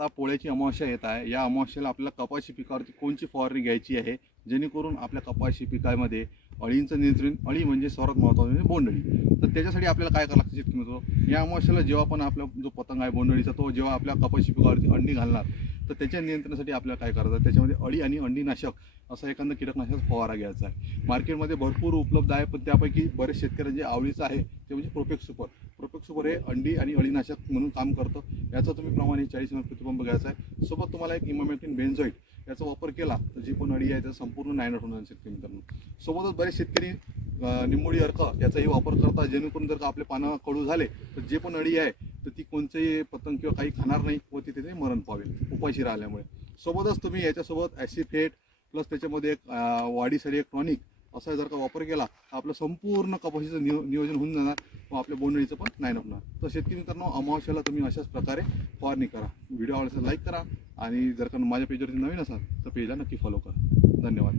आता पोळ्याची अमावस्या येत आहे. या अमावस्येला आपल्याला कपाशी पिकावरती कोणची फवारणी घ्यायची आहे, जेणेकरून आपल्या कपाशी पिकामध्ये अळींचं नियंत्रण, अळी म्हणजे सर्वात महत्त्वाचं म्हणजे बोंडअळी. तर त्याच्यासाठी आपल्याला काय करावं लागतं शेतकरी मित्र, या अमावस्येला जेव्हा पण आपला जो पतंग आहे बोंडअळीचा, तो जेव्हा आपल्या कपाशी पिकावरती अंडी घालणार, तर त्याच्या नियंत्रणासाठी आपल्याला काय करायचं, त्याच्यामध्ये अळी आणि अंडीनाशक असं एखादं कीटकनाशक फवारा घ्यायचा आहे. मार्केटमध्ये भरपूर उपलब्ध आहे, पण त्यापैकी बरेच शेतकऱ्यांचे आवडीचं आहे ते म्हणजे प्रोफेक्स सुपर. प्रोफेक्स सुपर हे अंडी आणि अळीनाशक म्हणून काम करतं. याचा तुम्ही प्रमाणे 40 ml प्रतिबंब घ्यायचा आहे. सोबत तुम्हाला एक इमामेक्टिन बेन्झोइट याचा वापर केला तर जी पण अळी आहे त्याचा संपूर्ण नायनाट होणार शेतकरी मित्रांनो. सोबतच बरेच शेतकरी निंबोळी अर्क याचाही वापर करतात, जेणेकरून जर का आपले पानं कडू झाले तर जे पण अळी आहे तर ती कोणतेही पतंग किंवा काही खाणार नाही व तिथे ते मरण पावेल उपाशी राहिल्यामुळे. सोबतच तुम्ही याच्यासोबत ॲसिफेट प्लस त्याच्यामध्ये एक वाढीसाठी एक टॉनिक असा जर का वापर केला तर आपलं संपूर्ण कपाशीचं नियोजन होऊन जाणार व आपल्या बोंडअळीचं पण नाही होणार. तर शेतकरी मित्रांनो, अमावस्येला तुम्ही अशाच प्रकारे फवारणी करा. व्हिडिओ आवडल्यास लाईक करा आणि जर का माझ्या पेजवरती नवीन असाल तर पेजला नक्की फॉलो करा. धन्यवाद.